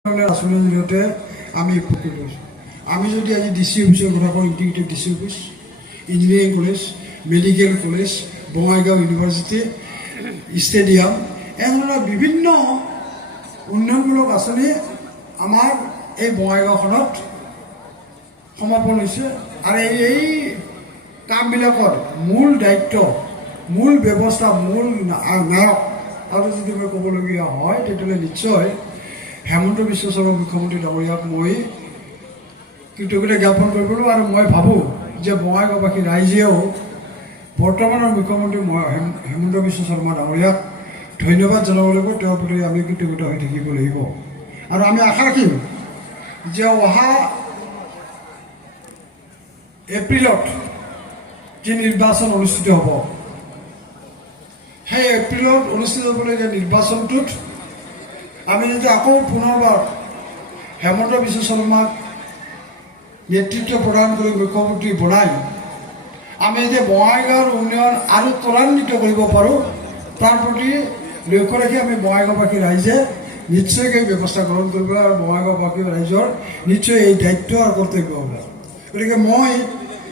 আঁচনিৰ জৰিয়তে আমি উপকৃত হৈছোঁ। আমি যদি আজি ডি চি অফিচৰ কথা কওঁ, integrated D C office, engineering college, medical college, Bongaigaon university, stadium, এনেধৰণৰ বিভিন্ন উন্নয়নমূলক আঁচনি আমাৰ এই বঙাইগাঁওখনত সমাপন হৈছে। আৰু এই কামবিলাকৰ মূল দায়িত্ব, মূল ব্যৱস্থা, মূল নায়ক আৰু যদি মই ক'বলগীয়া হয় তেতিয়াহ'লে নিশ্চয় হেমন্ত বিশ্ব শৰ্মা মুখ্যমন্ত্ৰী ডাঙৰীয়াক মই কৃতজ্ঞতা জ্ঞাপন কৰিবলৈ। আৰু মই ভাবোঁ যে বঙাইগাঁওবাসী ৰাইজেও বৰ্তমানৰ মুখ্যমন্ত্ৰী হেমন্ত বিশ্ব শৰ্মা ডাঙৰীয়াক ধন্যবাদ জনাব লাগিব, তেওঁৰ প্ৰতি আমি কৃতজ্ঞতা হৈ থাকিব লাগিব। আৰু আমি আশা ৰাখিম যে অহা এপ্ৰিলত যি নিৰ্বাচন অনুষ্ঠিত হ'ব, সেই এপ্ৰিলত অনুষ্ঠিত হ'বলগীয়া নিৰ্বাচনটোত আমি যদি আকৌ পুনৰবাৰ হেমন্ত বিশ্ব শৰ্মাক নেতৃত্ব প্ৰদান কৰি মুখ্যমন্ত্ৰী বনাই আমি যদি বঙাইগাঁৱৰ উন্নয়ন আৰু ত্বৰান্বিত কৰিব পাৰোঁ, তাৰ প্ৰতি লক্ষ্য ৰাখি আমি বঙাইগাঁওবাসী ৰাইজে নিশ্চয়কৈ ব্যৱস্থা গ্ৰহণ কৰিব আৰু বঙাইগাঁওবাসী ৰাইজৰ নিশ্চয় এই দায়িত্ব আৰু কৰ্তব্য হ'ব। গতিকে মই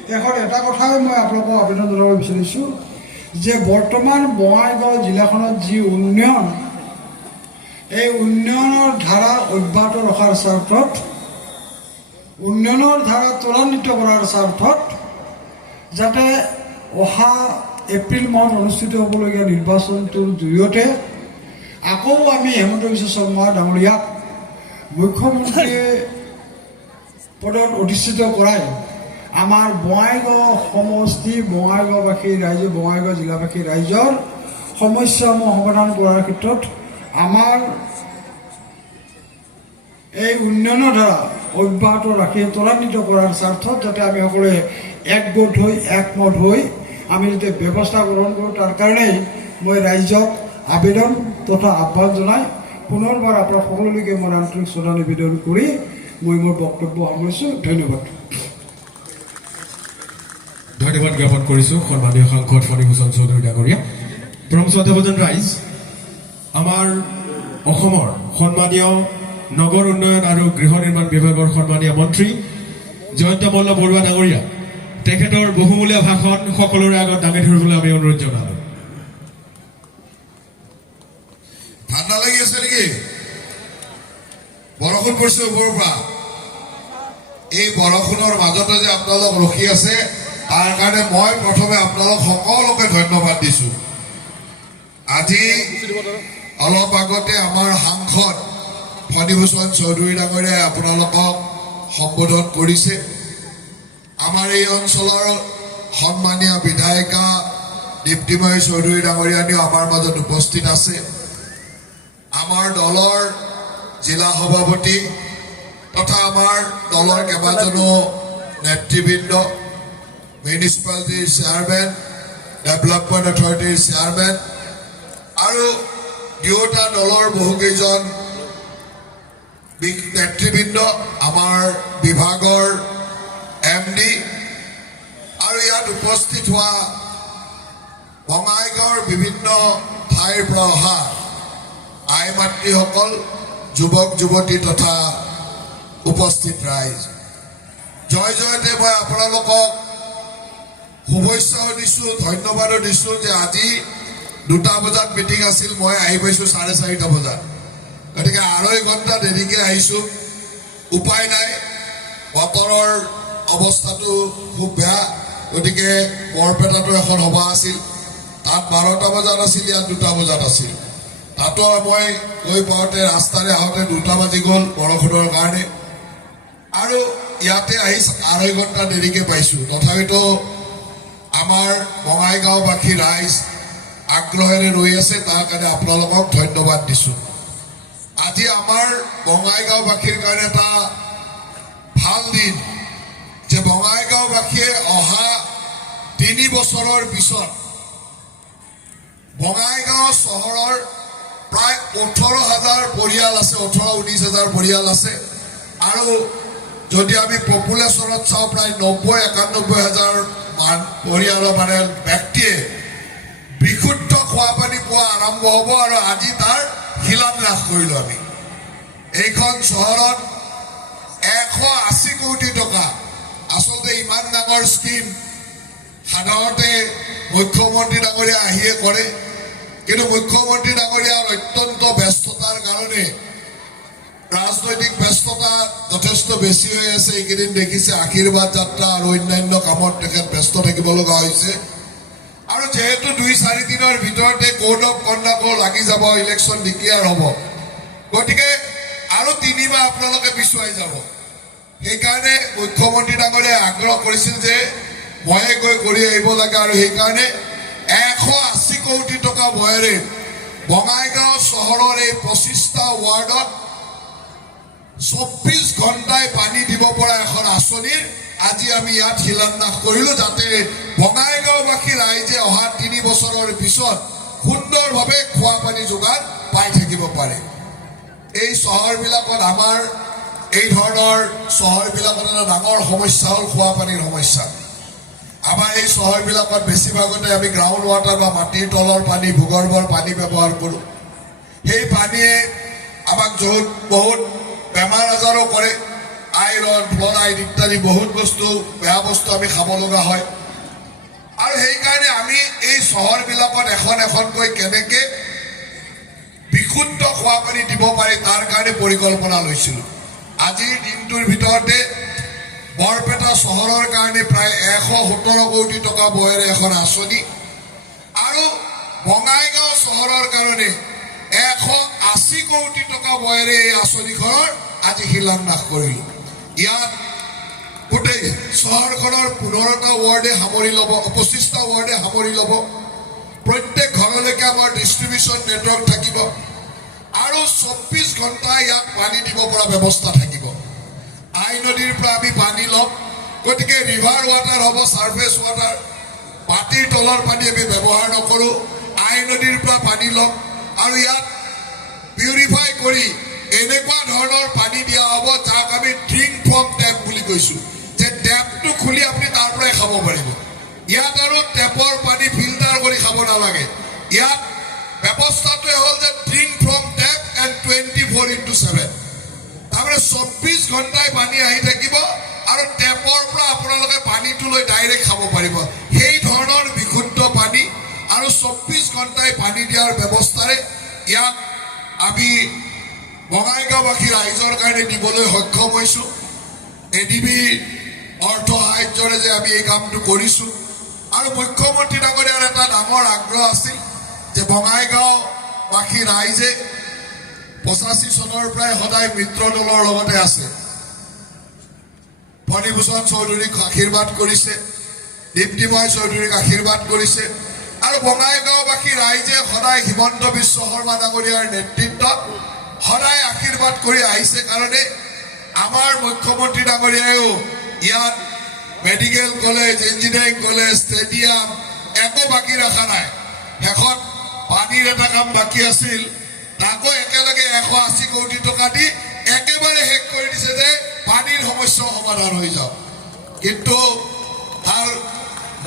শেষত এটা কথাই মই আপোনালোকক আবেদন জনাব বিচাৰিছোঁ যে বৰ্তমান বঙাইগাঁও জিলাখনত যি উন্নয়ন, এই উন্নয়নৰ ধাৰা অব্যাহত ৰখাৰ স্বাৰ্থত, উন্নয়নৰ ধাৰা ত্বৰান্বিত কৰাৰ স্বাৰ্থত যাতে অহা এপ্ৰিল মাহত অনুষ্ঠিত হ'বলগীয়া নিৰ্বাচনটোৰ জৰিয়তে আকৌ আমি হেমন্ত বিশ্ব শৰ্মা ডাঙৰীয়াক মুখ্যমন্ত্ৰী পদত অধিষ্ঠিত কৰাই আমাৰ বঙাইগাঁও সমষ্টি, বঙাইগাঁওবাসী ৰাইজে, বঙাইগাঁও জিলাবাসী ৰাইজৰ সমস্যাসমূহ সমাধান কৰাৰ ক্ষেত্ৰত আমাৰ এই উন্নয়নৰ ধাৰা অব্যাহত ৰাখি ত্বৰান্বিত কৰাৰ স্বাৰ্থত যাতে আমি সকলোৱে একগোট হৈ, একমত হৈ আমি যাতে ব্যৱস্থা গ্ৰহণ কৰোঁ, তাৰ কাৰণেই মই ৰাইজক আবেদন তথা আহ্বান জনাই পুনৰবাৰ আপোনাৰ সকলোলৈকে মই আন্তৰিক শ্ৰদ্ধা নিবেদন কৰি মই মোৰ বক্তব্য সামৰিছোঁ। ধন্যবাদ। ধন্যবাদ জ্ঞাপন কৰিছোঁ সন্মানীয় সাংসদ ফণীভূষণ চৌধুৰী ডাঙৰীয়া। শ্ৰদ্ধাভাজন ৰাইজ, আমাৰ অসমৰ সন্মানীয় নগৰ উন্নয়ন আৰু গৃহ নিৰ্মাণ বিভাগৰ সন্মানীয় মন্ত্ৰী জয়ন্ত মল্ল বৰুৱা ডাঙৰীয়া, তেখেতৰ বহুমূলীয়া ভাষণ সকলোৰে আগত দাঙি ধৰিবলৈ আমি অনুৰোধ জনালোঁ। ঠাণ্ডা লাগি আছে নেকি? বৰষুণ পৰিছে ওপৰৰ পৰা। এই বৰষুণৰ মাজতে যে আপোনালোক ৰখি আছে, তাৰ কাৰণে মই প্ৰথমে আপোনালোক সকলোকে ধন্যবাদ দিছোঁ। আজি অলপ আগতে আমাৰ সাংসদ ফণীভূষণ চৌধুৰী ডাঙৰীয়াই আপোনালোকক সম্বোধন কৰিছে। আমাৰ এই অঞ্চলৰ সন্মানীয় বিধায়িকা দীপ্তিময়ী চৌধুৰী ডাঙৰীয়ানীও আমাৰ মাজত উপস্থিত আছে। আমাৰ দলৰ জিলা সভাপতি তথা আমাৰ দলৰ কেইবাজনো নেতৃবৃন্দ, মিউনিচিপালিটিৰ চেয়াৰমেন, ডেভেলপমেণ্ট অথৰিটিৰ চেয়াৰমেন আৰু দুয়োটা দলৰ বহুকেইজন নেতৃবৃন্দ, আমাৰ বিভাগৰ MD আৰু ইয়াত উপস্থিত হোৱা বঙাইগাঁৱৰ বিভিন্ন ঠাইৰ পৰা অহা আই মাতৃসকল, যুৱক যুৱতী তথা উপস্থিত ৰাইজ, জয় জয়তে মই আপোনালোকক শুভেচ্ছাও দিছোঁ, ধন্যবাদো দিছোঁ যে আজি 2টা বজাত মিটিং আছিল, মই আহি পাইছোঁ 4:30 বজাত। গতিকে 2.5 ঘণ্টা দেৰিকৈ আহিছোঁ। উপায় নাই, বতৰৰ অৱস্থাটো খুব বেয়া। গতিকে বৰপেটাতো এখন সভা আছিল, তাত 12টা বজাত আছিল, ইয়াত 2টা বজাত আছিল। তাতো মই গৈ পাওঁতে ৰাস্তাৰে আহোঁতে 2টা বাজি গ'ল বৰষুণৰ কাৰণে, আৰু ইয়াতে আহি 2.5 ঘণ্টা দেৰিকৈ পাইছোঁ। তথাপিতো আমাৰ বঙাইগাঁওবাসী ৰাইজ আগ্ৰহেৰে ৰৈ আছে, তাৰ কাৰণে আপোনালোকক ধন্যবাদ দিছোঁ। আজি আমাৰ বঙাইগাঁওবাসীৰ কাৰণে এটা ভাল দিন যে বঙাইগাঁওবাসীয়ে অহা 3 বছৰৰ পিছত বঙাইগাঁও চহৰৰ প্ৰায় 18,000 পৰিয়াল আছে, 18-19,000 পৰিয়াল আছে। আৰু যদি আমি পপুলেশ্যনত চাওঁ প্ৰায় 90-91,000 পৰিয়ালৰ ব্যক্তিয়ে বিশুদ্ধ খোৱা পানী পোৱা আৰম্ভ হ'ব। আৰু আজি তাৰ শিলান্যাস কৰিলোঁ আমি। এইখন চহৰত 180 কোটি টকা আচলতে ইমান ডাঙৰ স্কিম সাধাৰণতে মুখ্যমন্ত্ৰী ডাঙৰীয়া আহিয়ে কৰে কিন্তু মুখ্যমন্ত্ৰী ডাঙৰীয়াৰ অত্যন্ত ব্যস্ততাৰ কাৰণে ৰাজনৈতিক ব্যস্ততা যথেষ্ট বেছি হৈ আছে এইকেইদিন দেখিছে আশীৰ্বাদ যাত্ৰা আৰু অন্যান্য কামত তেখেত ব্যস্ত থাকিব লগা হৈছে আৰু যেহেতু 2-4 দিনৰ ভিতৰতে কোড অফ কণ্ডাক্ট লাগি যাব ইলেকশ্যন ডিক্লেয়াৰ হ'ব গতিকে আৰু 3 মাহ আপোনালোকে পিছুৱাই যাব সেইকাৰণে মুখ্যমন্ত্ৰী ডাঙৰীয়াই আগ্ৰহ কৰিছিল যে ময়ে গৈ কৰি আহিব লাগে আৰু সেইকাৰণে 180 কোটি টকা ব্যয়েৰে বঙাইগাঁও চহৰৰ এই 25টা ৱাৰ্ডত 24 ঘণ্টাই পানী দিব পৰা এখন আঁচনিৰ আজি আমি ইয়াত শিলান্যাস কৰিলো যাতে বঙাইগাঁওবাসী ৰাইজে অহা 3 বছৰৰ পিছত সুন্দৰভাৱে খোৱা পানী যোগান পাই থাকিব পাৰে এই চহৰবিলাকত আমাৰ এই ধৰণৰ চহৰবিলাকত এটা ডাঙৰ সমস্যা হ'ল খোৱা পানীৰ সমস্যা আমাৰ এই চহৰবিলাকত বেছিভাগতে আমি গ্ৰাউণ্ড ৱাটাৰ বা মাটিৰ তলৰ পানী ভূগৰ্ভৰ পানী ব্যৱহাৰ কৰোঁ সেই পানীয়ে আমাক বহুত বেমাৰ আজাৰো কৰে আইৰণ ফ্লৰাইড ইত্যাদি বহুত বস্তু বেয়া বস্তু আমি খাব লগা হয় আৰু সেইকাৰণে আমি এই চহৰবিলাকত এখনকৈ কেনেকৈ বিশুদ্ধ খোৱা পানী দিব পাৰি তাৰ কাৰণে পৰিকল্পনা লৈছিলোঁ আজিৰ দিনটোৰ ভিতৰতে বৰপেটা চহৰৰ কাৰণে প্ৰায় 117 কোটি টকা ব্যয়েৰে এখন আঁচনি আৰু বঙাইগাঁও চহৰৰ কাৰণে 180 কোটি টকা ব্যয়েৰে এই আঁচনিখনৰ আজি শিলান্যাস কৰিলোঁ ইয়াত গোটেই চহৰখনৰ 15টা ৱাৰ্ডে সামৰি ল'ব 25টা ৱাৰ্ডে সামৰি ল'ব প্ৰত্যেক ঘৰলৈকে আমাৰ ডিষ্ট্ৰিবিউশ্যন নেটৱৰ্ক থাকিব আৰু 24 ঘণ্টা ইয়াত পানী দিব পৰা ব্যৱস্থা থাকিব আই নদীৰ পৰা আমি পানী ল'ম গতিকে ৰিভাৰ ৱাটাৰ হ'ব ছাৰ্ফেচ ৱাটাৰ মাটিৰ তলৰ পানী আমি ব্যৱহাৰ নকৰোঁ আই নদীৰ পৰা পানী ল'ম আৰু ইয়াত পিউৰিফাই কৰি এনেকুৱা ধৰণৰ পানী দিয়া হ'ব যাক আমি ড্ৰিংক ফ্ৰম টেপ বুলি কৈছোঁ যে টেপটো খুলি আপুনি তাৰ পৰাই খাব পাৰিব ইয়াত আৰু টেপৰ পানী ফিল্টাৰ কৰি খাব নালাগে ইয়াত ব্যৱস্থাটোৱে হ'ল যে ড্ৰিংক ফ্ৰম টেপ এণ্ড 24/7 তাৰমানে 24 ঘণ্টাই পানী আহি থাকিব আৰু টেপৰ পৰা আপোনালোকে পানীটো লৈ ডাইৰেক্ট খাব পাৰিব সেই ধৰণৰ বিশুদ্ধ পানী আৰু 24 ঘণ্টাই পানী দিয়াৰ ব্যৱস্থাৰে ইয়াক আমি বঙাইগাঁওবাসী ৰাইজৰ কাৰণে দিবলৈ সক্ষম হৈছোঁ এডিবি অৰ্থ সাহায্যৰে যে আমি এই কামটো কৰিছোঁ আৰু মুখ্যমন্ত্ৰী ডাঙৰীয়াৰ এটা ডাঙৰ আগ্ৰহ আছিল যে বঙাইগাঁওবাসী ৰাইজে 85 চনৰ পৰাই সদায় মিত্ৰ দলৰ লগতে আছে ফণীভূষণ চৌধুৰীক আশীৰ্বাদ কৰিছে দীপ্তিময় চৌধুৰীক আশীৰ্বাদ কৰিছে আৰু বঙাইগাঁওবাসী ৰাইজে সদায় হিমন্ত বিশ্ব শৰ্মা ডাঙৰীয়াৰ নেতৃত্বত সদায় আশীৰ্বাদ কৰি আহিছে কাৰণে আমাৰ মুখ্যমন্ত্ৰী ডাঙৰীয়ায়ো ইয়াত medical college engineering college stadium একো বাকী ৰখা নাই শেষত পানীৰ এটা কাম বাকী আছিল তাকো একেলগে 180 কোটি টকা দি একেবাৰে শেষ কৰি দিছে যে পানীৰ সমস্যা সমাধান হৈ যাওক কিন্তু তাৰ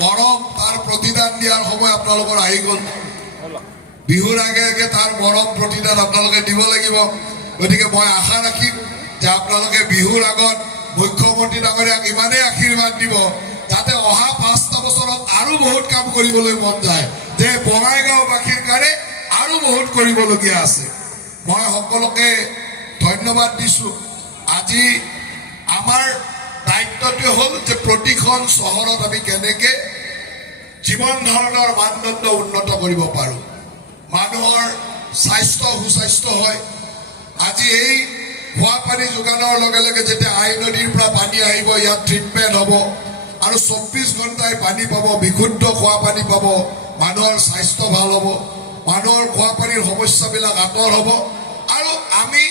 মৰম তাৰ প্ৰতিদান দিয়াৰ সময় আপোনালোকৰ আহি গ'ল বিহুৰ আগে আগে তাৰ মৰম প্ৰতিদান আপোনালোকে দিব লাগিব গতিকে মই আশা ৰাখিম যে আপোনালোকে বিহুৰ আগত মুখ্যমন্ত্ৰী ডাঙৰীয়াক ইমানেই আশীৰ্বাদ দিব যাতে অহা 5টা বছৰত আৰু বহুত কাম কৰিবলৈ মন যায় যে বঙাইগাঁওবাসীৰ কাৰণে আৰু বহুত কৰিবলগীয়া আছে মই সকলোকে ধন্যবাদ দিছোঁ আজি আমাৰ দায়িত্বটো হ'ল যে প্ৰতিখন চহৰত আমি কেনেকৈ জীৱন ধাৰণৰ মানদণ্ড উন্নত কৰিব পাৰোঁ মানুহৰ স্বাস্থ্য সুস্বাস্থ্য হয় আজি এই খোৱা পানী যোগানৰ লগে লগে যেতিয়া আই নদীৰ পৰা পানী আহিব ইয়াত ট্ৰিটমেণ্ট হ'ব আৰু 24 ঘণ্টাই পানী পাব বিশুদ্ধ খোৱা পানী পাব মানুহৰ স্বাস্থ্য ভাল হ'ব মানুহৰ খোৱা পানীৰ সমস্যাবিলাক আঁতৰ হ'ব আৰু আমি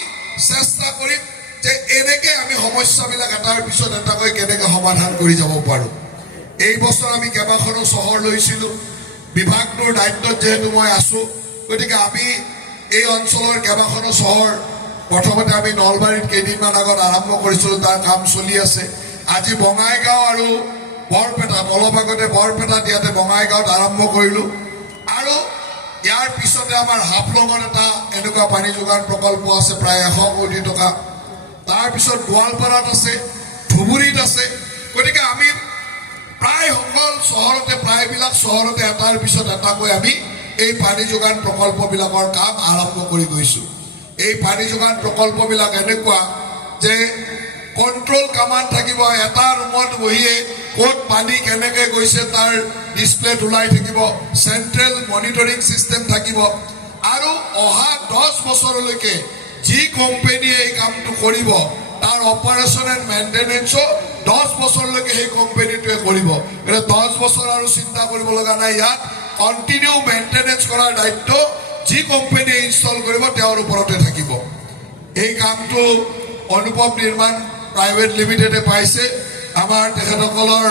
চেষ্টা কৰিম যে এনেকৈ আমি সমস্যাবিলাক এটাৰ পিছত এটাকৈ কেনেকৈ সমাধান কৰি যাব পাৰোঁ এই বছৰ আমি কেইবাখনো চহৰ লৈছিলোঁ বিভাগটোৰ দায়িত্বত যিহেতু মই আছোঁ গতিকে আমি এই অঞ্চলৰ কেইবাখনো চহৰ প্ৰথমতে আমি নলবাৰীত কেইদিনমান আগত আৰম্ভ কৰিছিলোঁ তাৰ কাম চলি আছে আজি বঙাইগাঁও আৰু বৰপেটাত অলপ আগতে বৰপেটাত ইয়াতে বঙাইগাঁৱত আৰম্ভ কৰিলোঁ আৰু ইয়াৰ পিছতে আমাৰ হাফলঙত এটা এনেকুৱা পানী যোগান প্ৰকল্প আছে প্ৰায় 100 কোটি টকা তাৰপিছত গোৱালপাৰাত আছে ধুবুৰীত আছে গতিকে আমি প্ৰায় সকল চহৰতে প্ৰায়বিলাক চহৰতে এটাৰ পিছত এটাকৈ আমি এই পানী যোগান প্ৰকল্পবিলাকৰ কাম আৰম্ভ কৰি গৈছোঁ এই পানী যোগান প্ৰকল্পবিলাক এনেকুৱা যে কন্ট্ৰোল কমান্ড থাকিব এটা ৰুমত বহিয়ে ক'ত পানী কেনেকৈ গৈছে তাৰ ডিসপ্লেত ওলাই থাকিব সেন্ট্ৰেল মনিটৰিং সিস্টেম থাকিব আৰু অহা 10 বছৰলৈকে যি কোম্পানীয়ে এই কামটো কৰিব তাৰ অপাৰেশন এণ্ড মেইনটেনেন্স 10 বছৰলৈকে সেই কোম্পানীটোৱে কৰিব এটা 10 বছৰ আৰু চিন্তা কৰিব লগা নাই ইয়াত কন্টিনিউ মেইনটেনেন্স কৰাৰ দায়িত্ব যি কোম্পানীয়ে ইনষ্টল কৰিব তেওঁৰ ওপৰতে থাকিব এই কামটো অনুভৱ নিৰ্মাণ প্ৰাইভেট লিমিটেডে পাইছে আমাৰ তেখেতসকলৰ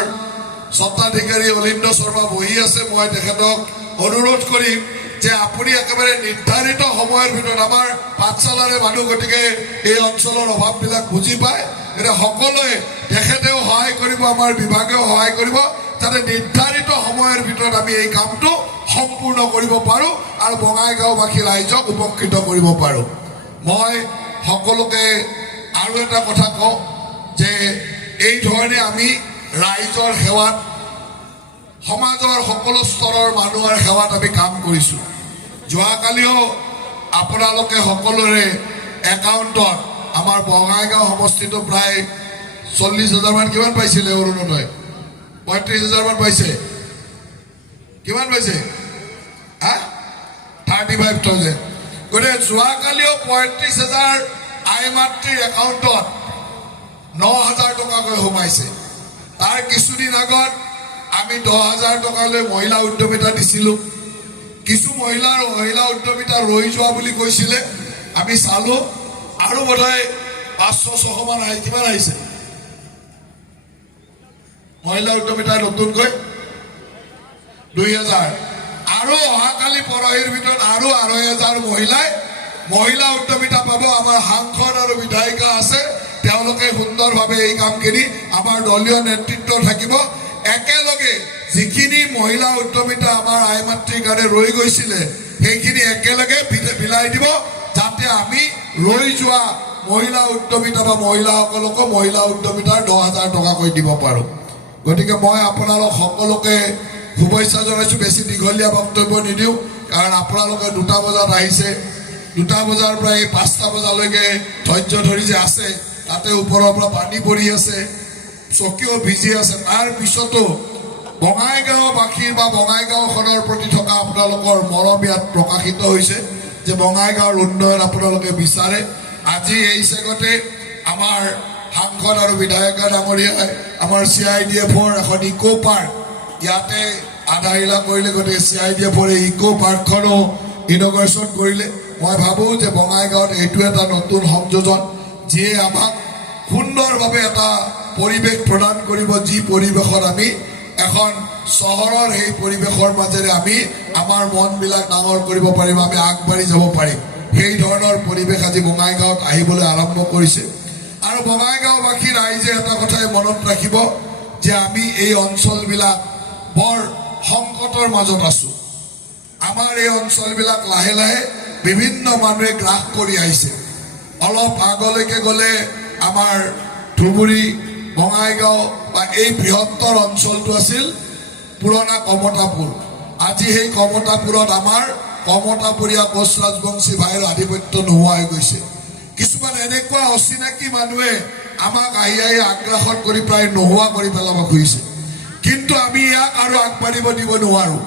স্বত্বাধিকাৰী অলিন্দ শৰ্মা বহি আছে মই তেখেতক অনুৰোধ কৰিম যে আপুনি একেবাৰে নিৰ্ধাৰিত সময়ৰ ভিতৰত আমাৰ পাঠশালাৰে মানুহ গতিকে এই অঞ্চলৰ অভাৱবিলাক বুজি পায় এটা সকলোৱে তেখেতেও সহায় কৰিব আমাৰ বিভাগেও সহায় কৰিব যাতে নিৰ্ধাৰিত সময়ৰ ভিতৰত আমি এই কামটো সম্পূৰ্ণ কৰিব পাৰোঁ আৰু বঙাইগাঁওবাসী ৰাইজক উপকৃত কৰিব পাৰোঁ মই সকলোকে আৰু এটা কথা কওঁ যে এই ধৰণে আমি ৰাইজৰ সেৱাত সমাজৰ সকলো স্তৰৰ মানুহৰ সেৱাত আমি কাম কৰিছোঁ যোৱাকালিও আপোনালোকে সকলোৰে একাউণ্টত আমাৰ বঙাইগাঁও সমষ্টিটো প্ৰায় 40,000 মান কিমান পাইছিলে অৰুণোদয় 35,000 মান পাইছে কিমান পাইছে 35,000 গতিকে যোৱাকালিও 35,000 আই মাতৃৰ একাউণ্টত 9,000 টকাকৈ সোমাইছে তাৰ কিছুদিন আগত আমি 10,000 টকালৈ মহিলা উদ্যমিতা দিছিলোঁ কিছু মহিলা উদ্যমিতা ৰৈ যোৱা বুলি কৈছিলে আমি চালো আৰু বোধহয় 500-600 মান কিমান আহিছে মহিলা উদ্যমিতা নতুনকৈ 2,000 আৰু অহাকালি পৰহিৰ ভিতৰত আৰু 2,500 মহিলা উদ্যমিতা পাব আমাৰ সাংসদ আৰু বিধায়িকা আছে তেওঁলোকে সুন্দৰভাৱে এই কামখিনি আমাৰ দলীয় নেতৃত্ব থাকিব একেলগে যিখিনি মহিলা উদ্যমিতা আমাৰ আই মাতৃৰ কাৰণে ৰৈ গৈছিলে সেইখিনি একেলগে বিলাই দিব যাতে আমি ৰৈ যোৱা মহিলা উদ্যমিতা বা মহিলাসকলকো মহিলা উদ্যমিতাৰ 10,000 টকাকৈ দিব পাৰোঁ গতিকে মই আপোনালোক সকলোকে শুভেচ্ছা জনাইছোঁ বেছি দীঘলীয়া বক্তব্য নিদিওঁ কাৰণ আপোনালোকে 2টা বজাত আহিছে 2টা বজাৰ পৰা 5টা বজালৈকে ধৈৰ্য ধৰি যে আছে তাতে ওপৰৰ পৰা পানী পৰি আছে চকীও ভিজি আছে তাৰ পিছতো বঙাইগাঁওবাসীৰ বা বঙাইগাঁওখনৰ প্ৰতি থকা আপোনালোকৰ মৰম ইয়াত প্ৰকাশিত হৈছে যে বঙাইগাঁৱৰ উন্নয়ন আপোনালোকে বিচাৰে আজি এই চেগতে আমাৰ সাংসদ আৰু বিধায়িকা ডাঙৰীয়াই আমাৰ CIDF-ৰ এখন ইকো পাৰ্ক ইয়াতে আধাৰিলা কৰিলে গতিকে CIDF-ৰ এই ইকো পাৰ্কখনো ইনগ্ৰেশ্যন কৰিলে মই ভাবোঁ যে বঙাইগাঁৱত এইটো এটা নতুন সংযোজন যিয়ে আমাক সুন্দৰভাৱে এটা পৰিৱেশ প্ৰদান কৰিব যি পৰিৱেশত আমি এখন চহৰৰ সেই পৰিৱেশৰ মাজেৰে আমি আমাৰ মনবিলাক ডাঙৰ কৰিব পাৰিম আমি আগবাঢ়ি যাব পাৰিম সেই ধৰণৰ পৰিৱেশ আজি বঙাইগাঁৱত আহিবলৈ আৰম্ভ কৰিছে আৰু বঙাইগাঁওবাসী ৰাইজে এটা কথাই মনত ৰাখিব যে আমি এই অঞ্চলবিলাক বৰ সংকটৰ মাজত আছোঁ আমাৰ এই অঞ্চলবিলাক লাহে লাহে বিভিন্ন মানুহে গ্ৰাস কৰি আহিছে অলপ আগলৈকে গ'লে আমাৰ ধুবুৰী বঙাইগাঁও বা এই বৃহত্তৰ অঞ্চলটো আছিল পুৰণা কমতাপুৰ আজি সেই কমতাপুৰত আমাৰ কমতাপুৰীয়া কোচ ৰাজবংশী ভাইৰ আধিপত্য নোহোৱা হৈ গৈছে কিছুমান এনেকুৱা অচিনাকি মানুহে আমাক আহি আগ্ৰাসন কৰি প্ৰায় নোহোৱা কৰি পেলাব খুজিছে কিন্তু আমি ইয়াক আৰু আগবাঢ়িব দিব নোৱাৰোঁ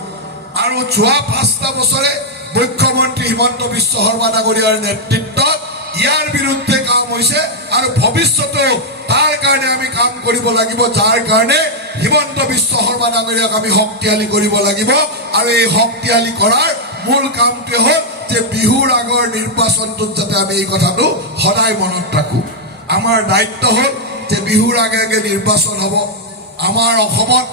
আৰু যোৱা 5টা বছৰে মুখ্যমন্ত্ৰী হিমন্ত বিশ্ব শৰ্মা ডাঙৰীয়াৰ নেতৃত্বত ইয়াৰ বিৰুদ্ধে কাম হৈছে আৰু ভৱিষ্যতেও তাৰ কাৰণে আমি কাম কৰিব লাগিব যাৰ কাৰণে হিমন্ত বিশ্ব শৰ্মা ডাঙৰীয়াক আমি শক্তিশালী কৰিব লাগিব আৰু এই শক্তিশালী কৰাৰ মূল কামটোৱে হ'ল যে বিহুৰ আগৰ নিৰ্বাচনটোত যাতে আমি এই কথাটো সদায় মনত ৰাখোঁ আমাৰ দায়িত্ব হ'ল যে বিহুৰ আগে আগে নিৰ্বাচন হ'ব আমাৰ অসমত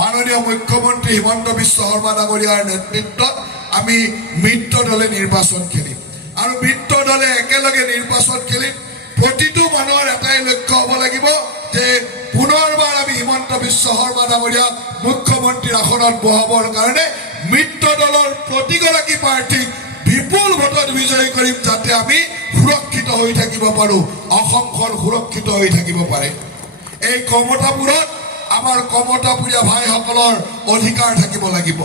মাননীয় মুখ্যমন্ত্ৰী হিমন্ত বিশ্ব শৰ্মা ডাঙৰীয়াৰ নেতৃত্বত আমি মিত্ৰ দলে নিৰ্বাচন খেলিম আৰু মিত্ৰ দলে একেলগে নিৰ্বাচন খেলিম প্ৰতিটো মানুহৰ এটাই লক্ষ্য হ'ব লাগিব যে পুনৰবাৰ আমি হিমন্ত বিশ্ব শৰ্মা ডাঙৰীয়াক মুখ্যমন্ত্ৰীৰ আসনত বহাবৰ কাৰণে মিত্ৰ দলৰ প্ৰতিগৰাকী প্ৰাৰ্থীক বিপুল ভোটত বিজয়ী কৰিম, যাতে আমি সুৰক্ষিত হৈ থাকিব পাৰোঁ, অসমখন সুৰক্ষিত হৈ থাকিব পাৰে। এই কমতাপুৰত আমাৰ কমতাপুৰীয়া ভাইসকলৰ অধিকাৰ থাকিব লাগিব।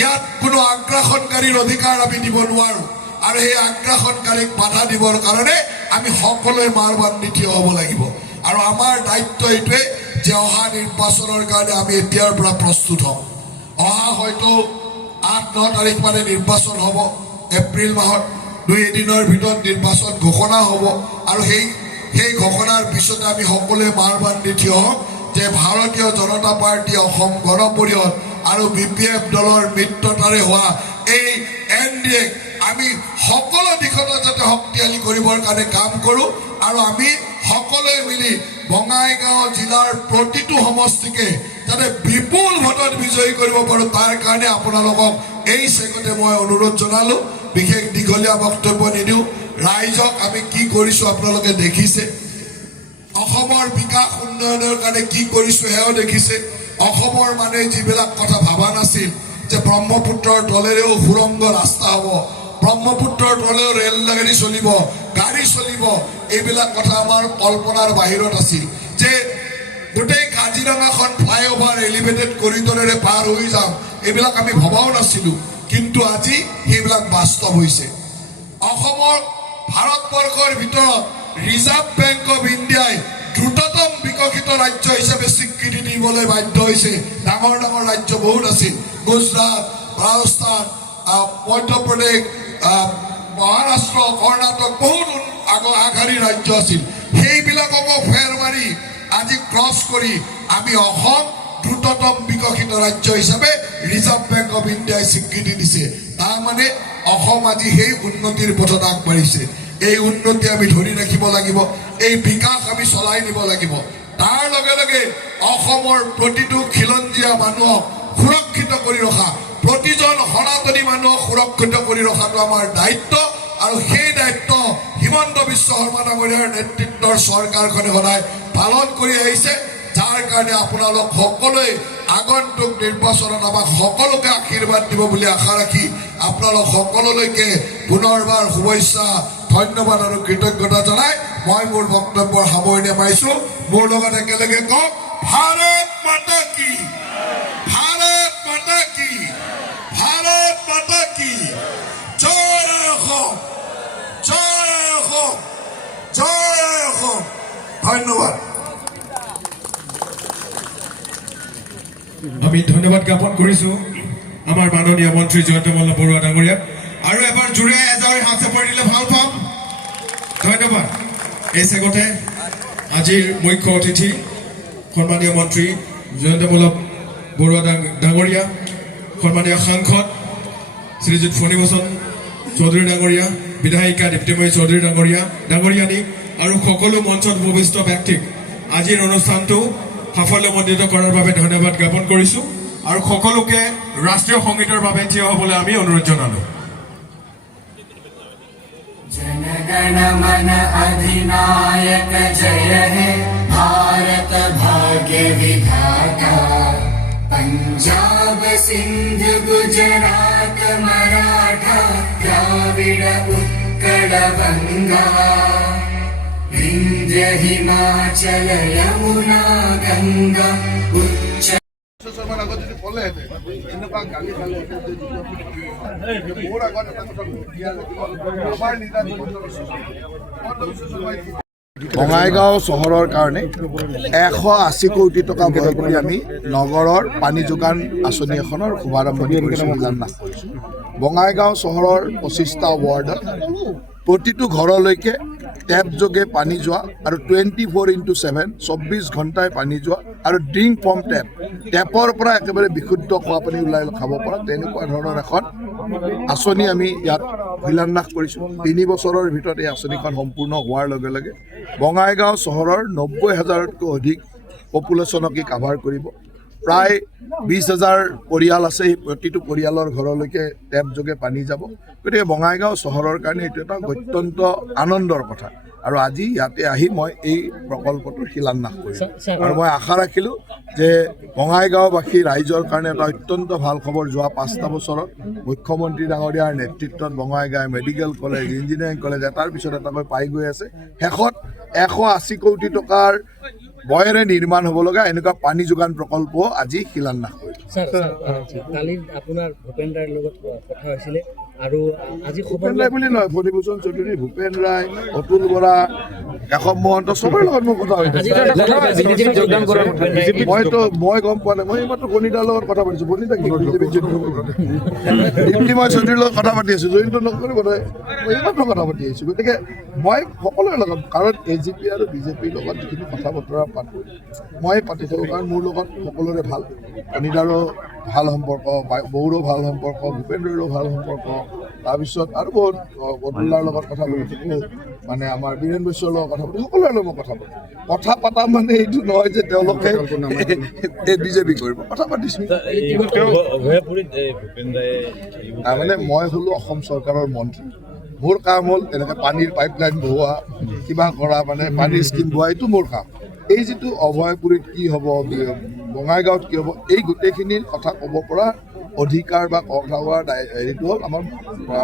ইয়াত কোনো আগ্ৰাসনকাৰীৰ অধিকাৰ আমি দিব নোৱাৰোঁ, আৰু সেই আগ্ৰাসনকাৰীক বাধা দিবৰ কাৰণে আমি সকলোৱে মাৰ বান্ধি থিয় হ'ব লাগিব। আৰু আমাৰ দায়িত্ব এইটোৱে যে অহা নিৰ্বাচনৰ কাৰণে আমি এতিয়াৰ পৰা প্ৰস্তুত হওঁ। অহা হয়তো 8-9 তাৰিখ মানে নিৰ্বাচন হ'ব, এপ্ৰিল মাহত 2 দিনৰ ভিতৰত নিৰ্বাচন ঘোষণা হ'ব, আৰু সেই ঘোষণাৰ পিছতে আমি সকলোৱে মাৰ বান্ধি থিয় হওঁ যে ভাৰতীয় জনতা পাৰ্টী, অসম গণ পৰিষদ আৰু BPF দলৰ মিত্ৰতাৰে হোৱা এই NDA আমি সকলো দিশতে যাতে শক্তিশালী কৰিবৰ কাৰণে কাম কৰোঁ, আৰু আমি সকলোৱে মিলি বঙাইগাঁও জিলাৰ প্ৰতিটো সমষ্টিকে যাতে বিপুল ভোটত বিজয়ী কৰিব পাৰোঁ, তাৰ কাৰণে আপোনালোকক এই চেগতে মই অনুৰোধ জনালোঁ। বিশেষ দীঘলীয়া বক্তব্য নিদিওঁ, ৰাইজক আমি কি কৰিছোঁ আপোনালোকে দেখিছে, অসমৰ বিকাশ উন্নয়নৰ কাৰণে কি কৰিছোঁ সেয়াও দেখিছে। অসমৰ মানুহে যিবিলাক কথা ভবা নাছিল যে ব্ৰহ্মপুত্ৰৰ তলেৰেও সুৰংগ ৰাস্তা হ'ব, ব্ৰহ্মপুত্ৰৰ তলেও ৰেলগাড়ী চলিব, গাড়ী চলিব, এইবিলাক কথা আমাৰ কল্পনাৰ বাহিৰত আছিল। যে গোটেই কাজিৰঙাখন ফ্লাইঅভাৰ এলিভেটেড কৰিডৰেৰে পাৰ হৈ যাম, এইবিলাক আমি ভবাও নাছিলোঁ, কিন্তু আজি সেইবিলাক বাস্তৱ হৈছে। অসমৰ ভাৰতবৰ্ষৰ ভিতৰত ৰিজাৰ্ভ বেংক অফ ইণ্ডিয়াই দ্ৰুততম বিকশিত ৰাজ্য হিচাপে স্বীকৃতি দিবলৈ বাধ্য হৈছে। ডাঙৰ ডাঙৰ ৰাজ্য বহুত আছিল, গুজৰাট, ৰাজস্থান, মধ্যপ্ৰদেশ, মহাৰাষ্ট্ৰ, কৰ্ণাটক, বহুত আগশাৰীৰ ৰাজ্য আছিল। সেইবিলাককো ফেৰ মাৰি আজি ক্ৰছ কৰি আমি অসম দ্ৰুততম বিকশিত ৰাজ্য হিচাপে ৰিজাৰ্ভ বেংক অফ ইণ্ডিয়াই স্বীকৃতি দিছে। তাৰমানে অসম আজি সেই উন্নতিৰ পথত আগবাঢ়িছে। এই উন্নতি আমি ধৰি ৰাখিব লাগিব, এই বিকাশ আমি চলাই নিব লাগিব। তাৰ লগে লগে অসমৰ প্ৰতিটো খিলঞ্জীয়া মানুহক সুৰক্ষিত কৰি ৰখা, প্ৰতিজন সনাতনী মানুহক সুৰক্ষিত কৰি ৰখাটো আমাৰ দায়িত্ব, আৰু সেই দায়িত্ব হিমন্ত বিশ্ব শৰ্মা ডাঙৰীয়াৰ নেতৃত্বৰ চৰকাৰখনে সদায় পালন কৰি আহিছে। যাৰ কাৰণে আপোনালোক সকলোৱে আগন্তুক নিৰ্বাচনত আমাক সকলোকে আশীৰ্বাদ দিব বুলি আশা ৰাখি আপোনালোক সকলোলৈকে পুনৰবাৰ শুভেচ্ছা, ধন্যবাদ আৰু কৃতজ্ঞতা জনাই মই মোৰ বক্তব্যৰ সামৰণি মাৰিছোঁ। মোৰ লগত একেলগে কওক, ভাৰত মাতা কি, ভাৰত মাতা কি, ভাৰত মাতা কি, জয় অসম, জয় অসম, জয় অসম। ধন্যবাদ। আমি ধন্যবাদ জ্ঞাপন কৰিছোঁ আমাৰ মাননীয় মন্ত্ৰী জয়ন্ত মল্ল বৰুৱা ডাঙৰীয়াক। আৰু এবাৰ জোৰে এজাৰি হাত চাপৰি দিলে ভাল পাম। ধন্যবাদ। এই চেগতে আজিৰ মুখ্য অতিথি সন্মানীয় মন্ত্ৰী জয়ন্ত মল্ল বৰুৱা ডাঙৰীয়া, সন্মানীয় সাংসদ শ্ৰীযুত ফণীভূষণ চৌধুৰী ডাঙৰীয়া, বিধায়িকা দীপ্তিময়ী চৌধুৰী ডাঙৰীয়ানী আৰু সকলো মঞ্চত উপবিষ্ট ব্যক্তিক আজিৰ অনুষ্ঠানটো সাফল্যমণ্ডিত কৰাৰ বাবে ধন্যবাদ জ্ঞাপন কৰিছোঁ, আৰু সকলোকে ৰাষ্ট্ৰীয় সংগীতৰ বাবে থিয় হ'বলৈ আমি অনুৰোধ জনালোঁ। जनगण मन अधिनायक जय हे भारत भाग्य विधाता, पंजाब सिंध गुजरात मराठा द्राविड उत्कल गंगा, विंध्य हिमाचल यमुना गंगा उच्च বঙাইগাঁও চহৰৰ কাৰণে 180 কোটি টকা ব্যয় কৰি আমি নগৰৰ পানী যোগান আঁচনি এখনৰ শুভাৰম্ভণি কৰিছোঁ। বঙাইগাঁও চহৰৰ 25টা ৱাৰ্ডত প্ৰতিটো ঘৰলৈকে টেপ যোগে পানী যোৱা, আৰু 24x7 24 ঘণ্টাই পানী যোৱা, আৰু ড্ৰিংক ফ্ৰম টেপৰ পৰা একেবাৰে বিশুদ্ধ খোৱা পানী ওলাই খাব পৰা তেনেকুৱা ধৰণৰ এখন আঁচনি আমি ইয়াত শিলান্যাস কৰিছোঁ। 3 বছৰৰ ভিতৰত এই আঁচনিখন সম্পূৰ্ণ হোৱাৰ লগে লগে বঙাইগাঁও চহৰৰ 90,000তকৈ অধিক পপুলেশ্যনক ই কাভাৰ কৰিব। প্ৰায় 20,000 পৰিয়াল আছে, এই প্ৰতিটো পৰিয়ালৰ ঘৰলৈকে টেপ যোগে পানী যাব। গতিকে বঙাইগাঁও চহৰৰ কাৰণে এইটো এটা অত্যন্ত আনন্দৰ কথা। আৰু আজি ইয়াতে আহি মই এই প্ৰকল্পটোৰ শিলান্যাস কৰিলোঁ আৰু মই আশা ৰাখিলোঁ যে বঙাইগাঁওবাসী ৰাইজৰ কাৰণে এটা অত্যন্ত ভাল খবৰ যোৱা 5টা বছৰত মুখ্যমন্ত্ৰী ডাঙৰীয়াৰ নেতৃত্বত Bongaigaon medical college engineering college এটাৰ পিছত এটাকৈ পাই গৈ আছে শেষত 180 কোটি টকাৰ বয়েৰে নিৰ্মাণ হ'ব লগা এনেকুৱা পানী যোগান প্ৰকল্প আজি শিলান্যাস কৰিলোঁ কালি আপোনাৰ ভূপেন ৰায়ৰ লগত কথা হৈছিলে আৰু আজি ভূপেন ৰায় বুলি নহয় ফণীভূষণ চৌধুৰী ভূপেন ৰায় অতুল বৰা কেশৱ মহন্ত চবৰে লগত মোৰ কথা হৈছে মই গম পোৱা নাই মই এইমাত্ৰ বনিতাৰ লগত কথা পাতিছোঁ বনিতা কি মই চৌধুৰীৰ লগত কথা পাতি আছোঁ জয়ন্ত নকৰিব নহয় মই এইমাত্ৰ কথা পাতি আহিছোঁ গতিকে মই সকলোৰে লগত কাৰণ AGP আৰু BJPৰ লগত যিখিনি কথা বতৰা পাতোঁ মই পাতি থাকোঁ কাৰণ মোৰ লগত সকলোৰে ভাল বনিতাৰো ভাল সম্পৰ্ক বৌৰো ভাল সম্পৰ্ক ভূপেন্দ্ৰৰো ভাল সম্পৰ্ক তাৰপিছত আৰু বহুত অতুলাৰ লগত কথা পাতি থাকোঁ মানে আমাৰ বীৰেন বৈশ্যৰ লগত কথা পাতি সকলোৰে লগত কথা পতা মানে এইটো নহয় যে তেওঁলোকে BJP কৰিব কথা পাতিছোঁ মানে মই হ'লোঁ অসম চৰকাৰৰ মন্ত্ৰী মোৰ কাম হ'ল এনেকৈ পানীৰ পাইপলাইন বহোৱা কিবা কৰা মানে পানীৰ স্কিম বহোৱা এইটো মোৰ কাম এই যিটো অভয়পুৰীত কি হ'ব বঙাইগাঁৱত কি হ'ব এই গোটেইখিনিৰ কথা ক'ব পৰা অধিকাৰ বা কথা কোৱাৰ হেৰিটো হ'ল আমাৰ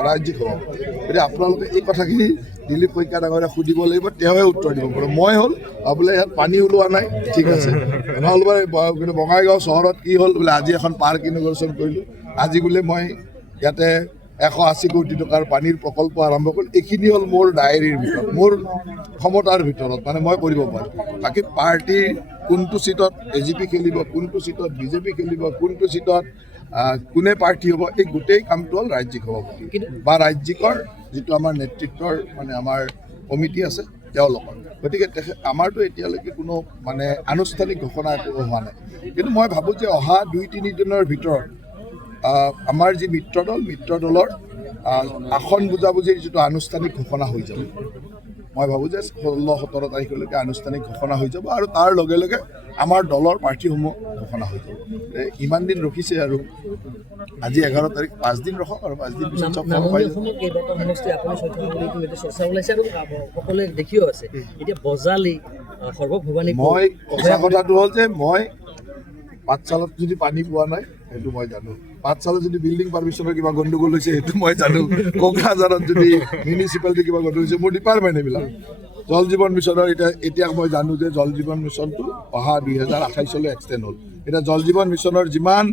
ৰাজ্যিক সভা গতিকে আপোনালোকে এই কথাখিনি দিলীপ শইকীয়া ডাঙৰীয়াক সুধিব লাগিব তেওঁহে উত্তৰ দিব পাৰিব মই হ'ল বোলে ইয়াত পানী ওলোৱা নাই ঠিক আছে নহ'লে কিন্তু বঙাইগাঁও চহৰত কি হ'ল বোলে আজি এখন পাৰ্ক ইনগৰেশ্যন কৰিলোঁ আজি বোলে মই ইয়াতে 180 কোটি টকাৰ পানীৰ প্ৰকল্প আৰম্ভ কৰিলোঁ এইখিনি হ'ল মোৰ ডায়েৰীৰ ভিতৰত মোৰ ক্ষমতাৰ ভিতৰত মানে মই কৰিব পাৰোঁ বাকী পাৰ্টীৰ কোনটো ছিটত AGP খেলিব কোনটো ছিটত BJP খেলিব কোনটো ছিটত কোনে প্ৰাৰ্থী হ'ব এই গোটেই কামটো হ'ল ৰাজ্যিক সভাপতি বা ৰাজ্যিকৰ যিটো আমাৰ নেতৃত্বৰ মানে আমাৰ কমিটি আছে তেওঁলোকৰ গতিকে আমাৰতো এতিয়ালৈকে কোনো মানে আনুষ্ঠানিক ঘোষণা একো হোৱা নাই কিন্তু মই ভাবোঁ যে অহা 2-3 দিনৰ ভিতৰত আমাৰ যি মিত্ৰ দলৰ আসন বুজাবুজিৰ যিটো আনুষ্ঠানিক ঘোষণা হৈ যাব মই ভাবোঁ যে 16-17 তাৰিখলৈকে আনুষ্ঠানিক ঘোষণা হৈ যাব আৰু তাৰ লগে লগে আমাৰ দলৰ প্ৰাৰ্থীসমূহ ঘোষণা হৈ যাব ইমান দিন ৰখিছে আৰু আজি 11 তাৰিখ 5 দিন ৰখক আৰু 5 দিন পিছত চব পাই মই সঁচা কথাটো হ'ল যে মই পাঠশালাত যদি পানী পোৱা নাই সেইটো মই জানো পাঠশালাত যদি বিল্ডিং পাৰ্মিশ্যনৰ কিবা গণ্ডগোল হৈছে সেইটো মই জানো কোকৰাঝাৰত যদি মিউনিচিপালিটি কিবা গণ্ডগোল হৈছে মোৰ ডিপাৰ্টমেণ্ট এইবিলাক জল জীৱন মিছনৰ এতিয়া মই জানো যে জল জীৱন মিছনটো অহা 2028লৈ এক্সটেণ্ড হ'ল এতিয়া জল জীৱন মিছনৰ যিমান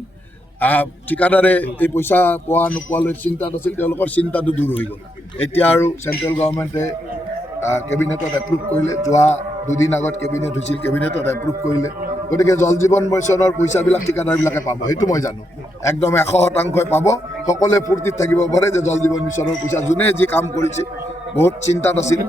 ঠিকাদাৰে এই পইচা পোৱা নোপোৱালৈ চিন্তাত আছিল তেওঁলোকৰ চিন্তাটো দূৰ হৈ গ'ল এতিয়া আৰু চেণ্ট্ৰেল গভৰ্ণমেণ্টে কেবিনেটত এপ্ৰুভ কৰিলে যোৱা 2 দিন আগত কেবিনেট হৈছিল কেবিনেটত এপ্ৰুভ কৰিলে গতিকে জল জীৱন মিছনৰ পইচাবিলাক ঠিকাদাৰবিলাকে পাব সেইটো মই জানো একদম 100% পাব সকলোৱে ফূৰ্তিত থাকিব পাৰে যে জল জীৱন মিছনৰ পইচা যোনে যি কাম কৰিছে বহুত চিন্তাত আছিল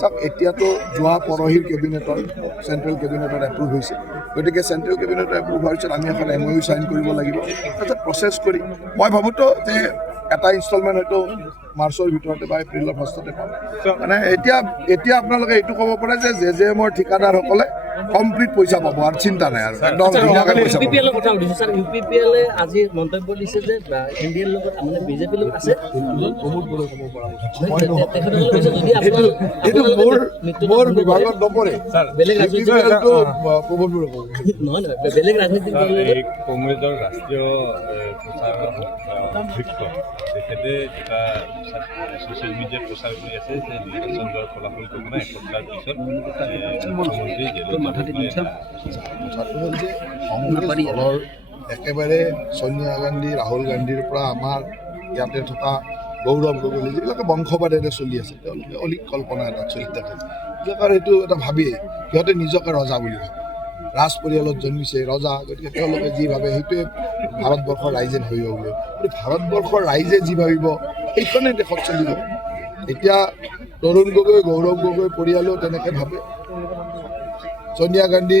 চাওক এতিয়াতো যোৱা পৰহিৰ কেবিনেটৰ চেণ্ট্ৰেল কেবিনেটত এপ্ৰুভ হৈছে গতিকে চেণ্ট্ৰেল কেবিনেটত এপ্ৰুভ হোৱাৰ পিছত আমি এখন MOU চাইন কৰিব লাগিব তাৰপিছত প্ৰচেছ কৰি মই ভাবোঁতো যে এটা ইনষ্টলমেণ্ট হয়তো মাৰ্চৰ ভিতৰতে বা এপ্ৰিলৰ ফাৰ্ষ্টতে পাম মানে এতিয়া আপোনালোকে এইটো ক'ব পাৰে যে JJMৰ ঠিকাদাৰসকলে কমপ্লিট পইচা পাব আৰু চিন্তা নাই আৰু একদম ধুনীয়াকৈ পইচা পাব কথা সুধিছোঁ ছাৰ UPPL আজি মন্তব্য দিছে যে ইণ্ডিয়াৰ লগত মানে BJP লগত আছে এইটো মোৰ বিভাগত নপৰে বেলেগ ৰাজনীতি বেলেগ ৰাজনীতি কংগ্ৰেছৰ ৰাষ্ট্ৰীয় প্ৰচাৰ অধ্যক্ষ তেখেতে এটা ছ'চিয়েল মিডিয়াত প্ৰচাৰ কৰি আছে যে নিৰ্বাচন যোৱাৰ ফলাফল ঘোষণা এসপ্তাহৰ পিছত মুখ্যমন্ত্ৰী কথাটো হ'ল যে কংগ্ৰেছ দলৰ একেবাৰে সোনিয়া গান্ধী ৰাহুল গান্ধীৰ পৰা আমাৰ ইয়াতে থকা গৌৰৱ গগৈ যিবিলাকে বংশবাদেৰে চলি আছে তেওঁলোকে অলিক কল্পনা এটা চলি থাকে এইবিলাকৰ সেইটো এটা ভাবিয়েই সিহঁতে নিজকে ৰজা বুলি ভাবে ৰাজ পৰিয়ালত জন্মিছে ৰজা গতিকে তেওঁলোকে যি ভাবে সেইটোৱে ভাৰতবৰ্ষৰ ৰাইজে ভাবিব বুলি কিন্তু ভাৰতবৰ্ষৰ ৰাইজে যি ভাবিব সেইখনে দেশত চলিব এতিয়া তৰুণ গগৈ গৌৰৱ গগৈ পৰিয়ালেও তেনেকৈ ভাবে সোনিয়া গান্ধী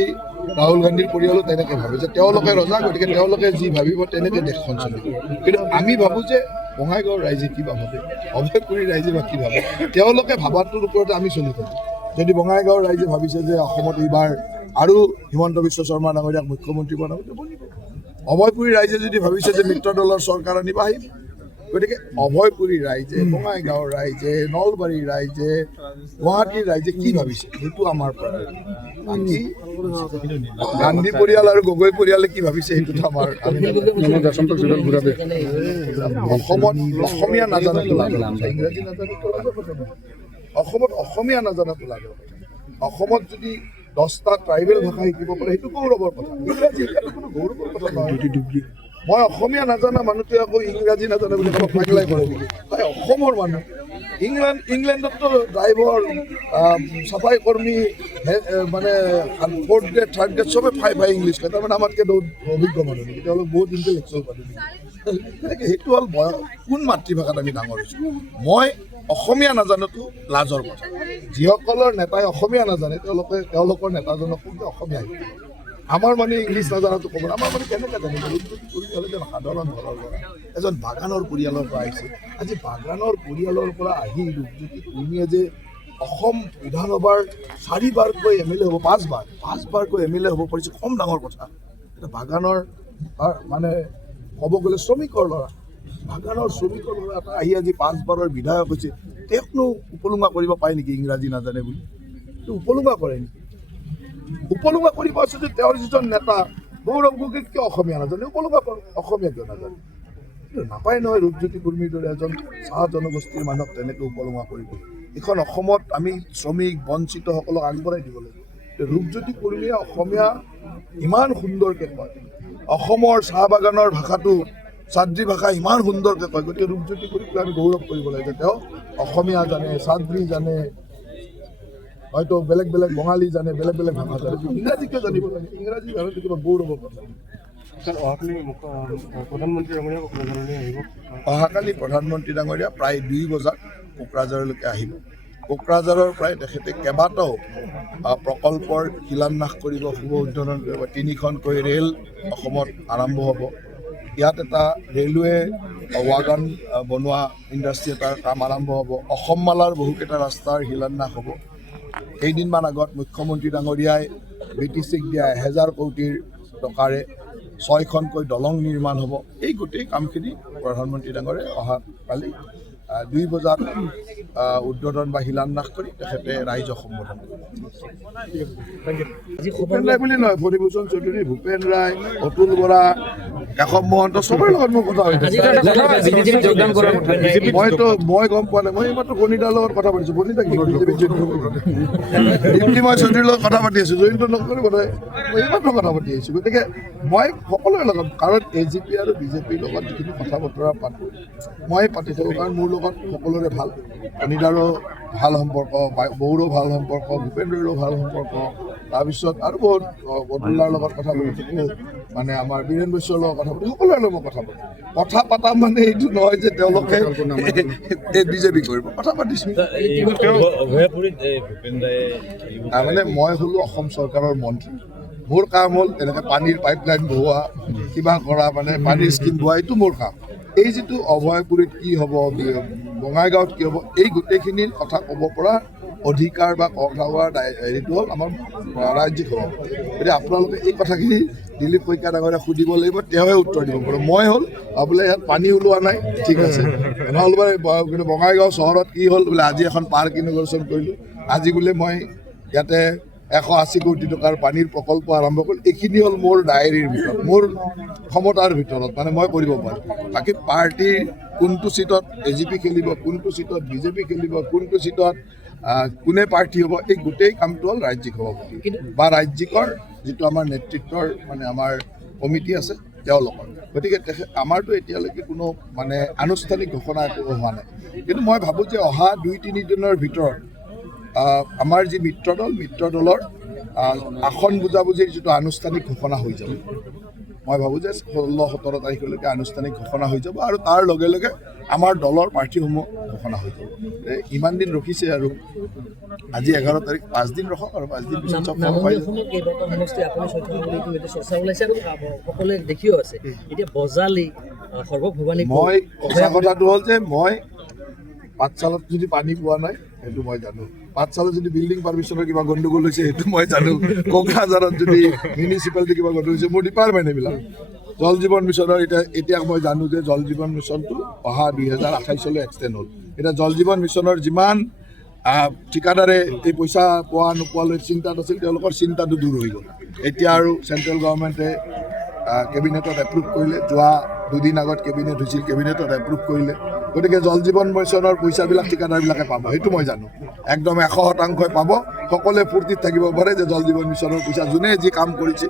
ৰাহুল গান্ধীৰ পৰিয়ালো তেনেকৈ ভাবে যে তেওঁলোকে ৰজা গতিকে তেওঁলোকে যি ভাবিব তেনেকৈ দেশখন চলিব কিন্তু আমি ভাবোঁ যে বঙাইগাঁৱৰ ৰাইজে কি বা ভাবে অভয়পুৰীৰ ৰাইজে বা কি ভাবে তেওঁলোকে ভাবাটোৰ ওপৰতে আমি চলি থাকোঁ যদি বঙাইগাঁৱৰ ৰাইজে ভাবিছে যে অসমত এইবাৰ আৰু হিমন্ত বিশ্ব শৰ্মা ডাঙৰীয়াক মুখ্যমন্ত্ৰী বনাব বনিব অভয়পুৰীৰ ৰাইজে যদি ভাবিছে যে মিত্ৰ দলৰ চৰকাৰ আনিব আহিব গতিকে অভয়পুৰী ৰাইজে, বঙাইগাঁৱৰ ৰাইজে, নলবাৰীৰ ৰাইজে, গুৱাহাটীৰ ৰাইজে কি ভাবিছে সেইটো আমাৰ পৰা। বাকী গান্ধী পৰিয়াল আৰু গগৈ পৰিয়ালে কি ভাবিছে সেইটোতো আমাৰ অসমত অসমীয়া নাজানাটো লাগে, ইংৰাজী নাজানাটো লাগে কথা নহয়। অসমত অসমীয়া নাজানাটো লাগে। অসমত যদি 10টা ট্ৰাইবেল ভাষা শিকিব পাৰে সেইটো গৌৰৱৰ কথা। ইংৰাজী শিকাটো কোনো গৌৰৱৰ কথা নহয়। মই অসমীয়া নাজানা মানুহটোৱে আকৌ ইংৰাজী নাজানে বুলি অলপ পাগলাই কৰে নেকি? তাই অসমৰ মানুহ। ইংলেণ্ডততো ড্ৰাইভাৰ, চাফাই কৰ্মী, মানে 4th গ্ৰেড 3rd গ্ৰেড চবে ফাই ইংলিছ কয়। তাৰমানে আমাতকৈ অভিজ্ঞ মানুহ নেকি? তেওঁলোক বহুত ইণ্টেলেকচুৱেল মানুহ নেকি? গতিকে সেইটো হ'ল কোন মাতৃভাষাত আমি ডাঙৰ হৈছোঁ। মই অসমীয়া নাজানোতো লাজৰ কথা। যিসকলৰ নেতাই অসমীয়া নাজানে তেওঁলোকৰ নেতাজনক কিন্তু অসমীয়া শিকে। আমাৰ মানে ইংলিছ নাজানাতো ক'ব, আমাৰ মানে কেনেকৈ জানিব? যেন সাধাৰণ ঘৰৰ ল'ৰা এজন বাগানৰ পৰিয়ালৰ পৰা আহিছে। আজি বাগানৰ পৰিয়ালৰ পৰা আহি ৰূপজ্যোতি কুৰ্মীয়ে যে অসম বিধানসভাৰ 4বাৰকৈ MLA হ'ব, 5বাৰকৈ MLA হ'ব পাৰিছে, কম ডাঙৰ কথা। এটা বাগানৰ মানে ক'ব গ'লে শ্ৰমিকৰ ল'ৰা, বাগানৰ শ্ৰমিকৰ ল'ৰা এটা আহি আজি 5বাৰৰ বিধায়ক হৈছে। তেওঁকনো উপলুঙা কৰিব পাৰে নেকি ইংৰাজী নাজানে বুলি? উপলুঙা কৰে নেকি? উপলুঙা কৰিব আছে যে তেওঁৰ যিজন নেতা গৌৰৱ গগৈ কিয় অসমীয়া নাজানে? উপলুঙা কৰে, অসমীয়া কিয় নাজানে? নাপায় নহয় ৰূপজ্যোতি কুৰ্মীৰ দৰে এজন চাহ জনগোষ্ঠীৰ মানুহক তেনেকৈ উপলুঙা কৰিব। এইখন অসমত আমি শ্ৰমিক বঞ্চিতসকলক আগবঢ়াই দিব লাগিব। ৰূপজ্যোতি কুৰ্মীয়ে অসমীয়া ইমান সুন্দৰকৈ কয়, অসমৰ চাহ বাগানৰ ভাষাটো চাদ্ৰী ভাষা ইমান সুন্দৰকৈ কয়। গতিকে ৰূপজ্যোতি কুৰ্মীক আমি গৌৰৱ কৰিব লাগে যে তেওঁ অসমীয়া জানে, চাদ্ৰী জানে, হয়তো বেলেগ বেলেগ বঙালী জানে, বেলেগ বেলেগ ভাষা জানে, ইংৰাজী কিয় জানিব লাগে? ইংৰাজী জানাটো কিবা গৌৰৱৰ কথা। অহাকালি প্ৰধানমন্ত্ৰী ডাঙৰীয়া প্ৰায় 2 বজাত কোকৰাঝাৰলৈকে আহিব। কোকৰাঝাৰৰ পৰাই তেখেতে কেইবাটাও প্ৰকল্পৰ শিলান্যাস কৰিব, শুভ উদ্বোধন কৰিব। 3খনকৈ ৰেল অসমত আৰম্ভ হ'ব। ইয়াত এটা ৰেলৱে ৱাগন বনোৱা ইণ্ডাষ্ট্ৰী এটাৰ কাম আৰম্ভ হ'ব। অসম মালাৰ বহুকেইটা ৰাস্তাৰ শিলান্যাস হ'ব। কেইদিনমান আগত মুখ্যমন্ত্ৰী ডাঙৰীয়াই BTCক দিয়া 1000 কোটি টকাৰে 6খনকৈ দলং নিৰ্মাণ হ'ব। এই গোটেই কামখিনি প্ৰধানমন্ত্ৰী ডাঙৰীয়াই অহাকালি 2 বজাত উদ্বোধন বা শিলান্যাস কৰি তেখেতে ৰাইজক সম্বোধন কৰিব। ভূপেন ৰায় বুলি নহয়, ফণীভূষণ চৌধুৰী, ভূপেন ৰায়, অতুল বৰা, কেশৱ মহন্ত চবৰে লগত মোৰ কথা হৈছে। মই গম পোৱা নাই, মই এইমাত্ৰ বনিতাৰ লগত কথা পাতিছোঁ। বনিতা কি বিজেপিত মই চৌধুৰীৰ লগত কথা পাতি আছোঁ, জয়ন্ত নকৰিব নহয়, মই এইমাত্ৰ কথা পাতি আহিছোঁ। গতিকে মই সকলোৰে লগত, কাৰণ AGP আৰু BJPৰ লগত যিখিনি কথা বতৰা পাতোঁ মই পাতি থাকোঁ, কাৰণ মোৰ লগত সকলোৰে ভাল। অনিতাৰো ভাল সম্পৰ্ক, বৌৰো ভাল সম্পৰ্ক, ভূপেন্দ্ৰৰো ভাল সম্পৰ্ক। তাৰপিছত আৰু বহুত বদুল্লাৰ লগত কথা পাতি থাকোঁ, মানে আমাৰ বীৰেন বৈশ্যৰ লগত কথা পাতি, সকলোৰে লগত কথা পতা মানে এইটো নহয় যে তেওঁলোকে BJP কৰিব, কথা পাতিছোঁ। তাৰমানে মই হ'লোঁ অসম চৰকাৰৰ মন্ত্ৰী, মোৰ কাম হ'ল এনেকৈ পানীৰ পাইপলাইন বহোৱা, কিবা কৰা, মানে পানীৰ স্কিম বহোৱা, এইটো মোৰ কাম। এই যিটো অভয়পুৰীত কি হ'ব, বঙাইগাঁৱত কি হ'ব, এই গোটেইখিনিৰ কথা ক'ব পৰা অধিকাৰ বা কথা কোৱাৰ হেৰিটো হ'ল আমাৰ ৰাজ্যিক সভাপতি। গতিকে আপোনালোকে এই কথাখিনি দিলীপ শইকীয়া ডাঙৰীয়াক সুধিব লাগিব, তেওঁহে উত্তৰ দিব পাৰে। মই হ'ল বোলে ইয়াত পানী ওলোৱা নাই, ঠিক আছে, নহ'লে কিন্তু বঙাইগাঁও চহৰত কি হ'ল বোলে আজি এখন পাৰ্ক ইনগৰেশ্যন কৰিলোঁ, আজি বোলে মই ইয়াতে 180 কোটি টকাৰ পানীৰ প্ৰকল্প আৰম্ভ কৰিলোঁ। এইখিনি হ'ল মোৰ ডায়েৰীৰ ভিতৰত, মোৰ ক্ষমতাৰ ভিতৰত, মানে মই কৰিব পাৰোঁ। বাকী পাৰ্টীৰ কোনটো ছিটত AGP খেলিব, কোনটো ছিটত BJP খেলিব, কোনটো ছিটত কোনে প্ৰাৰ্থী হ'ব, এই গোটেই কামটো হ'ল ৰাজ্যিক সভাপতি বা ৰাজ্যিকৰ যিটো আমাৰ নেতৃত্বৰ মানে আমাৰ কমিটি আছে তেওঁলোকৰ। গতিকে আমাৰতো এতিয়ালৈকে কোনো মানে আনুষ্ঠানিক ঘোষণা একো হোৱা নাই, কিন্তু মই ভাবোঁ যে অহা 2-3 দিনৰ ভিতৰত আমাৰ যি মিত্ৰ দলৰ আসন বুজাবুজিৰ যিটো আনুষ্ঠানিক ঘোষণা হৈ যাব। মই ভাবোঁ যে 16-17 তাৰিখলৈকে আনুষ্ঠানিক ঘোষণা হৈ যাব, আৰু তাৰ লগে লগে আমাৰ দলৰ প্ৰাৰ্থীসমূহ ঘোষণা হৈ যাব। ইমান দিন ৰখিছে আৰু আজি 11 তাৰিখ, 5 দিন ৰখক আৰু 5 দিন পিছত চব মই সঁচা কথাটো হ'ল যে মই পাঠশালাত যদি পানী পোৱা নাই সেইটো মই জানো, পাঠশালাত যদি বিল্ডিং পাৰ্মিশ্যনৰ কিবা গণ্ডগোল হৈছে সেইটো মই জানো, কোকৰাঝাৰত যদি মিউনিচিপালিটি কিবা গণ্ডগোল হৈছে, মোৰ ডিপাৰ্টমেণ্ট এইবিলাক। জল জীৱন মিছনৰ এতিয়া মই জানো যে জল জীৱন মিছনটো অহা 2028লৈ এক্সটেণ্ড হ'ল। এতিয়া জল জীৱন মিছনৰ যিমান ঠিকাদাৰে এই পইচা পোৱা নোপোৱালৈ চিন্তাত আছিল, তেওঁলোকৰ চিন্তাটো দূৰ হৈ গ'ল। এতিয়া আৰু চেণ্ট্ৰেল গভৰ্ণমেণ্টে কেবিনেটত এপ্ৰুভ কৰিলে, যোৱা 2 দিন আগত কেবিনেট হৈছিল, কেবিনেটত এপ্ৰুভ কৰিলে। গতিকে জল জীৱন মিছনৰ পইচাবিলাক ঠিকাদাৰবিলাকে পাব, সেইটো মই জানো। একদম 100% পাব। সকলোৱে ফূৰ্তিত থাকিব পাৰে যে জল জীৱন মিছনৰ পইচা যোনে যি কাম কৰিছে,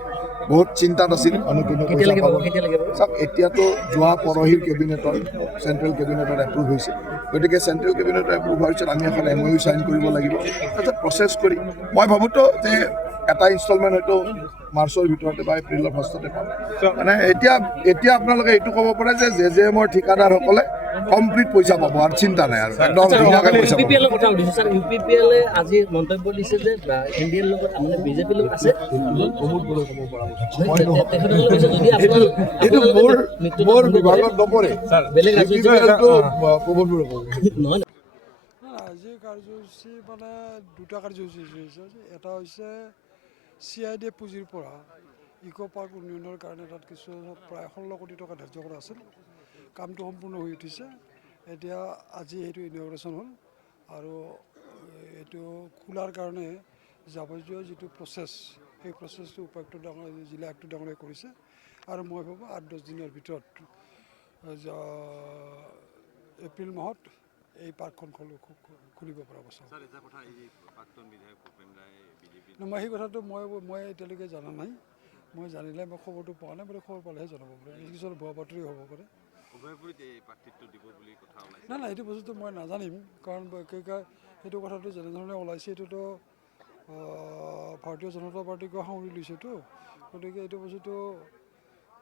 বহুত চিন্তাত আছিল অনুকূল পইচা পাব। চাওক, এতিয়াতো যোৱা পৰহিৰ কেবিনেটত চেণ্ট্ৰেল কেবিনেটত এপ্ৰুভ হৈছে। গতিকে চেণ্ট্ৰেল কেবিনেটত এপ্ৰুভ হোৱাৰ পিছত আমি এখন MOU চাইন কৰিব লাগিব, তাৰপিছত প্ৰচেছ কৰি মই ভাবোঁতো যে এটা ইনষ্টলমেণ্ট হয়তো মাৰ্চৰ ভিতৰতে বা এপ্ৰিলৰ ফাৰ্ষ্টতে পাম। মানে এতিয়া আপোনালোকে এইটো ক'ব পাৰে যে JJMৰ ঠিকাদাৰসকলে কমপ্লিট পইচা পাব আৰু চিন্তা নাই আৰু একদম ধুনীয়াকৈ পইচা পাব। UPPL কথা সুধিছোঁ ছাৰ, UPPL আজি মন্তব্য দিছে যে NDA ৰ লগত মানে BJPৰ লগত আছে। এইটো মোৰ বিভাগত নপৰে। বেলেগ ৰাজনীতি নহয়। আজি কাৰ্যসূচী মানে 2টা কাৰ্যসূচী হৈছে। এটা হৈছে CID পুঁজিৰ পৰা ইক' পাৰ্ক উন্নয়নৰ কাৰণে তাত কিছু প্ৰায় 16 কোটি টকা ধাৰ্য কৰা আছিল। কামটো সম্পূৰ্ণ হৈ উঠিছে। এতিয়া আজি সেইটো ইন'গ্ৰেশ্যন হ'ল আৰু এইটো খোলাৰ কাৰণে যাৱতীয় যিটো প্ৰচেছ, সেই প্ৰচেছটো উপায়ুক্ত জিলা আয়ুক্ত ডাঙৰীয়াই কৰিছে আৰু মই ভাবোঁ 8-10 দিনৰ ভিতৰত এপ্ৰিল মাহত এই পাৰ্কখন খুলিব পৰা যাব। মই সেই কথাটো মই এতিয়ালৈকে জনা নাই। মই জানিলে মই খবৰটো পোৱা নাই, মানে খবৰ পালেহে জনাব পাৰে। কিছুমান ভুৱা বাতৰি হ'ব পাৰে। নাই এইটো বস্তুটো মই নাজানিম, কাৰণ সেইটো কথাটো যেনেধৰণে ওলাইছে সেইটোতো ভাৰতীয় জনতা পাৰ্টীকো সামৰি লৈছেতো। গতিকে এইটো বস্তুটো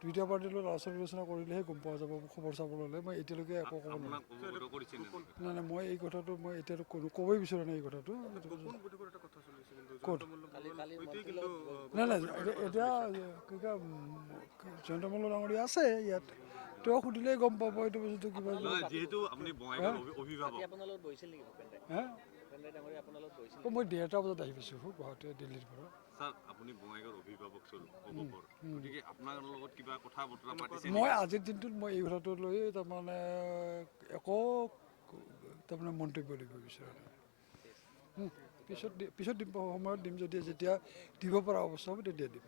2টা পাৰ্টীৰ লগত আলোচনা কৰিলেহে গম পোৱা যাব। খবৰ চাবলৈ হ'লে মই এতিয়ালৈকে একো ক'ব নোৱাৰোঁ। নাই মই এই কথাটো মই এতিয়া ক'বই বিচৰা নাই এই কথাটো। ক'ত নাই এতিয়া জয়ন্ত মল্ল ডাঙৰীয়া আছে ইয়াত, তেওঁ সুধিলেই গম পাব এইটো বস্তুটো কিবা। মই 1:30 বজাত আহি পাইছোঁ গুৱাহাটী দিল্লীৰ পৰা। মই আজিৰ দিনটোত মই এই কথাটো লৈ তাৰমানে একো মন্তব্য দিব বিচৰা নাই। পিছত সময়ত দিম, যদি যেতিয়া দিব পৰা অৱস্থা হ'ব তেতিয়া দিম।